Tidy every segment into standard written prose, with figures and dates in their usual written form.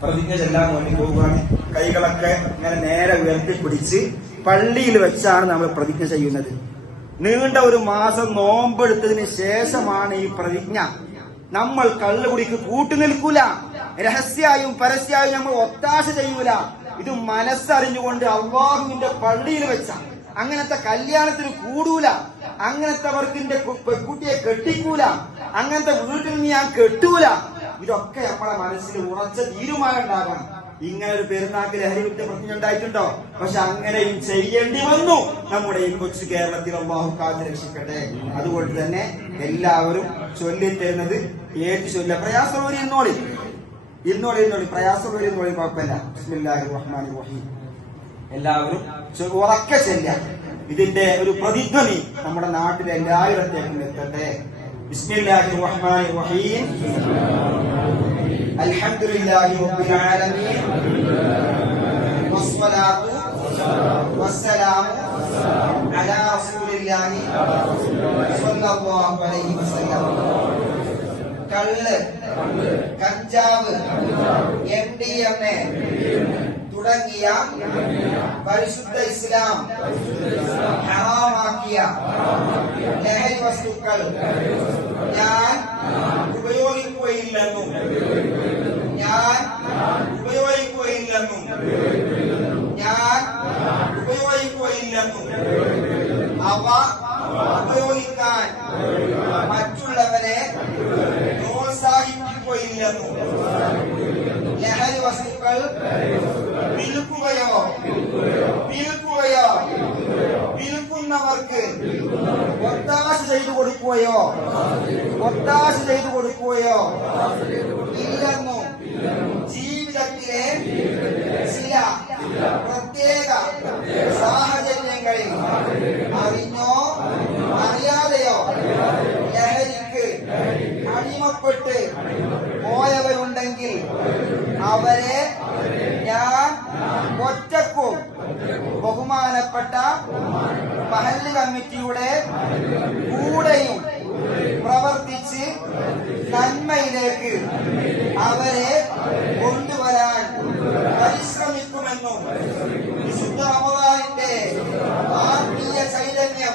പ്രതിജ്ഞ ചെല്ലാൻ വേണ്ടി പോവുകയാണ്. കൈകളൊക്കെ ഇങ്ങനെ നേരെ ഉയർത്തിപ്പിടിച്ച് പള്ളിയിൽ വെച്ചാണ് നമ്മൾ പ്രതിജ്ഞ ചെയ്യുന്നത്. നീണ്ട ഒരു മാസം നോമ്പെടുത്തതിന് ശേഷമാണ് ഈ പ്രതിജ്ഞ. നമ്മൾ കള്ളുകുടിക്ക് കൂട്ടുനിൽക്കൂല, രഹസ്യമായും പരസ്യമായും നമ്മൾ ഒത്താശ ചെയ്യൂല. ഇത് മനസ്സറിഞ്ഞുകൊണ്ട് അള്ളാഹുവിന്റെ പള്ളിയിൽ വെച്ച അങ്ങനത്തെ കല്യാണത്തിന് കൂടൂല, അങ്ങനത്തെ വർക്കിന്റെ പെൺകുട്ടിയെ കെട്ടിക്കൂല, അങ്ങനത്തെ വീട്ടിൽ നിന്ന് ഞാൻ കെട്ടൂല. ഇതൊക്കെ നമ്മളെ മനസ്സിൽ ഉറച്ച തീരുമാനം ഉണ്ടാകണം. ഇങ്ങനെ ഒരു പെരുന്നാക്ക് ലഹരി വിരുദ്ധ പ്രതിജ്ഞ ഉണ്ടായിട്ടുണ്ടോ? പക്ഷെ അങ്ങനെയും ചെയ്യേണ്ടി വന്നു നമ്മുടെ ഈ കൊച്ചു കേരളത്തിൽ. അല്ലാഹു കാത്ത് രക്ഷിക്കട്ടെ. അതുകൊണ്ട് തന്നെ എല്ലാവരും ചൊല്ലിത്തരുന്നത് ഏറ്റ് ചൊല്ല. പ്രയാസമുള്ളവർ ഇരുന്നോളി, പ്രയാസമുള്ളവർ ഇരുന്നോളി, കുഴപ്പമില്ല. ബിസ്മില്ലാഹിർ റഹ്മാനിർ റഹീം. എല്ലാവരും ഉറക്കെ ചെല്ല. ഇതിന്റെ ഒരു പ്രതിധ്വനി നമ്മുടെ നാട്ടിലെ എല്ലായിടത്തേക്കും എത്തട്ടെ. ബിസ്മില്ലാഹിർ റഹ്മാനിർ റഹീം. അൽഹംദുലില്ലാഹി റബ്ബിൽ ആലമീൻ വസ്സലാത്തു വസ്സലാമു അലാ റസൂലില്ലാഹി സ്വല്ലല്ലാഹു അലൈഹി വസല്ലം. കള്ള്, കഞ്ചാവ്, MDMA തുടങ്ങിയ പരിശുദ്ധ ഇസ്ലാം ഹറാമാക്കിയ ലഹരി വസ്തുക്കൾ ഞാൻ ഉപയോഗിക്കുകയില്ലെന്നും അവ ഉപയോഗിക്കാൻ മറ്റുള്ളവരെ പ്രോത്സാഹിപ്പിക്കുകയില്ലെന്നും ലഹരി വസ്തുക്കൾ വിൽക്കുകയോ വിൽക്കുന്നവർക്ക് ഒത്താശ ചെയ്തു കൊടുക്കുകയോ ഇല്ലെന്നും ജീവിതത്തിലെ ചില പ്രത്യേക സാഹചര്യങ്ങളിൽ അറിഞ്ഞോ അറിയാതെയോ ലഹരിക്ക് അടിമപ്പെട്ട് പോയവരുണ്ടെങ്കിൽ അവരെ ഞാൻ ഒറ്റക്കും ബഹുമാനപ്പെട്ട മഹല്ല് കമ്മിറ്റിയുടെ കൂടെയും പ്രവർത്തിച്ച് നന്മയിലേക്ക് അവരെ കൊണ്ടുവരാൻ പരിശ്രമിക്കുമെന്നും വിശുദ്ധ റമദാനിന്റെ ആത്മീയ ചൈതന്യം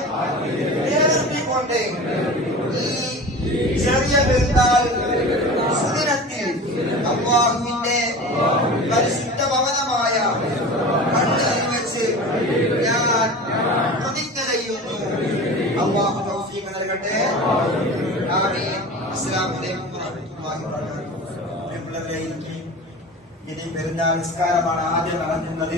നിലനിർത്തിക്കൊണ്ട് ഈ ചെറിയ പെരുന്നാൾ സുദിനത്തിൽ അല്ലാഹുവിന്റെ പരിശുദ്ധ ഭവനമായ പള്ളിയിൽ വെച്ച് ഞാൻ പ്രതിജ്ഞ ചെയ്യുന്നു. അല്ലാഹു തൗഫീഖ് നൽകട്ടെ. ആമീൻ. അസ്സലാമു അലൈക്കും വറഹ്മത്തുള്ളാഹി വബറകാതുഹു. ഇനി പെരുന്നാൾ നിസ്കാരമാണ് ആദ്യം നടത്തുന്നത്.